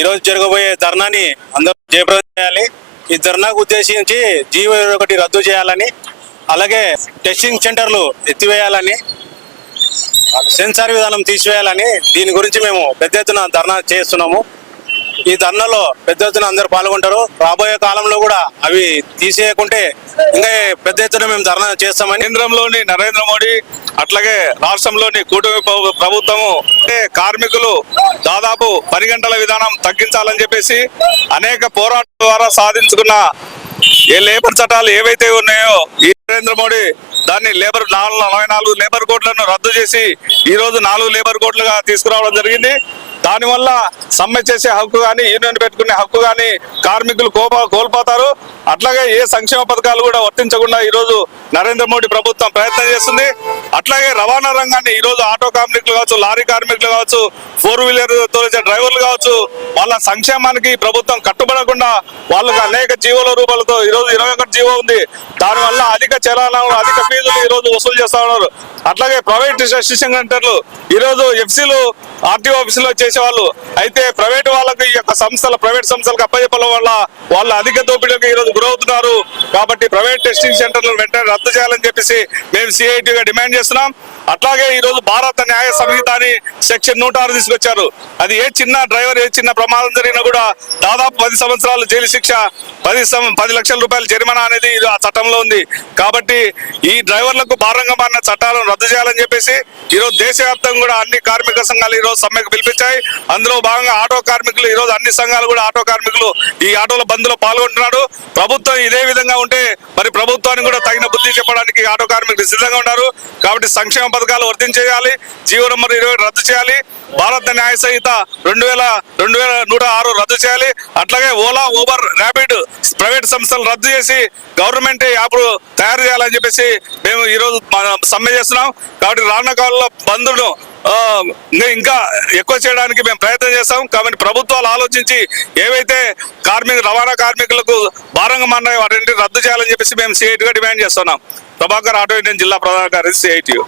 ఈరోజు జరగబోయే ధర్నాని అందరూ జయప్రదం చేయాలి. ఈ ధర్నాకు ఉద్దేశించి జీవో ఒకటి రద్దు చేయాలని అలాగే టెస్టింగ్ సెంటర్లు ఎత్తివేయాలని సెన్సార్ విధానం తీసివేయాలని దీని గురించి మేము పెద్ద ఎత్తున ధర్నా చేస్తున్నాము. ఈ ధర్నాలో పెద్ద ఎత్తున అందరు పాల్గొంటారు. రాబోయే కాలం కూడా అవి తీసేయకుంటే ఇంకా పెద్ద ఎత్తున మేము ధర్నా చేస్తామని కేంద్రంలోని నరేంద్ర మోడీ అట్లాగే రాష్ట్రంలోని కూటమి ప్రభుత్వము అంటే కార్మికులు దాదాపు పని గంటల విధానం తగ్గించాలని చెప్పేసి అనేక పోరాటం ద్వారా సాధించుకున్న ఏ లేబర్ చట్టాలు ఏవైతే ఉన్నాయో ఈ నరేంద్ర మోడీ దాన్ని లేబర్ నాలుగు నలభై నాలుగు లేబర్ కోడ్లను రద్దు చేసి ఈ రోజు నాలుగు లేబర్ కోడ్లుగా తీసుకురావడం జరిగింది. దానివల్ల సమ్మె చేసే హక్కు కానీ యూనియన్ పెట్టుకునే హక్కు కానీ కార్మికులు కోపా కోల్పోతారు. అట్లాగే ఏ సంక్షేమ పథకాలు కూడా వర్తించకుండా ఈరోజు నరేంద్ర మోడీ ప్రభుత్వం ప్రయత్నం చేస్తుంది. అట్లాగే రవాణా రంగాన్ని ఈ రోజు ఆటో కార్మికులు కావచ్చు లారీ కార్మికులు కావచ్చు ఫోర్ వీలర్ తోలిచే డ్రైవర్లు కావచ్చు వాళ్ళ సంక్షేమానికి ప్రభుత్వం కట్టుబడకుండా వాళ్ళకి అనేక జీవోల రూపాలతో ఈ రోజు ఇరవై ఒకటి జీవో ఉంది. దానివల్ల అధిక చలానాలు అధిక ఫీజులు ఈ రోజు వసూలు చేస్తా ఉన్నారు. అట్లాగే ప్రైవేట్ టెస్టింగ్ సెంటర్లు ఈ రోజు ఎఫ్సీలు ఆర్టీఓ ఆఫీసులో చేసేవాళ్ళు. అయితే ప్రైవేట్ వాళ్ళకు ఈ యొక్క సంస్థల ప్రైవేట్ సంస్థలకు అప్పచెప్పడం వల్ల వాళ్ళు అధిక దోపిడీకి ఈ రోజు గురవుతున్నారు. కాబట్టి ప్రైవేట్ టెస్టింగ్ సెంటర్లు వెంటనే రద్దు చేయాలని చెప్పేసి మేము సిఐటిగా డిమాండ్ చేస్తున్నాం. అట్లాగే ఈ రోజు భారత న్యాయ సంహిత అని సెక్షన్ నూట ఆరు తీసుకొచ్చారు. అది ఏ చిన్న డ్రైవర్ ఏ చిన్న ప్రమాదం జరిగినా కూడా దాదాపు పది సంవత్సరాలు జైలు శిక్ష పది పది లక్షల రూపాయల జరిమానా అనేది ఇది ఆ చట్టంలో ఉంది. కాబట్టి ఈ డ్రైవర్లకు భారంగా మారిన చట్టాలను రద్దు చేయాలని చెప్పేసి ఈరోజు దేశవ్యాప్తంగా కూడా అన్ని కార్మిక సంఘాలు ఈరోజు సమ్మెకు పిలిపించాయి. అందులో భాగంగా ఆటో కార్మికులు ఈరోజు అన్ని సంఘాలు కూడా ఆటో కార్మికులు ఈ ఆటోల బంద్లో పాల్గొంటున్నాడు ప్రభుత్వం ఇదే విధంగా ఉంటే మరి ప్రభుత్వానికి కూడా తగిన బుద్ధి చెప్పడానికి ఆటో కార్మికులు సిద్ధంగా ఉన్నారు. కాబట్టి సంక్షేమ పథకాలు వర్తించేయాలి. జీవో నంబర్ ఇరవై రద్దు చేయాలి. భారత న్యాయ సంహిత రెండు వేల రెండు వేల నూట ఆరు రద్దు చేయాలి. అట్లాగే ఓలా ఊబర్ ర్యాపిడ్ ప్రైవేట్ సంస్థలు రద్దు చేసి గవర్నమెంట్ యాప్లు తయారు చేయాలని చెప్పేసి మేము ఈరోజు సమ్మె చేస్తున్నాం. కాబట్టి రానున్న కాలంలో బంధును ఇంకా ఎక్కువ చేయడానికి మేము ప్రయత్నం చేస్తాం. కాబట్టి ప్రభుత్వాలు ఆలోచించి ఏవైతే కార్మిక రవాణా కార్మికులకు భారంగా మారినాయో వాటిని రద్దు చేయాలని చెప్పేసి మేము సిఐటిగా డిమాండ్ చేస్తున్నాం. ప్రభాకర్ ఆటో ఇండియన్ జిల్లా ప్రధాన కార్యదర్శి సిఐటియు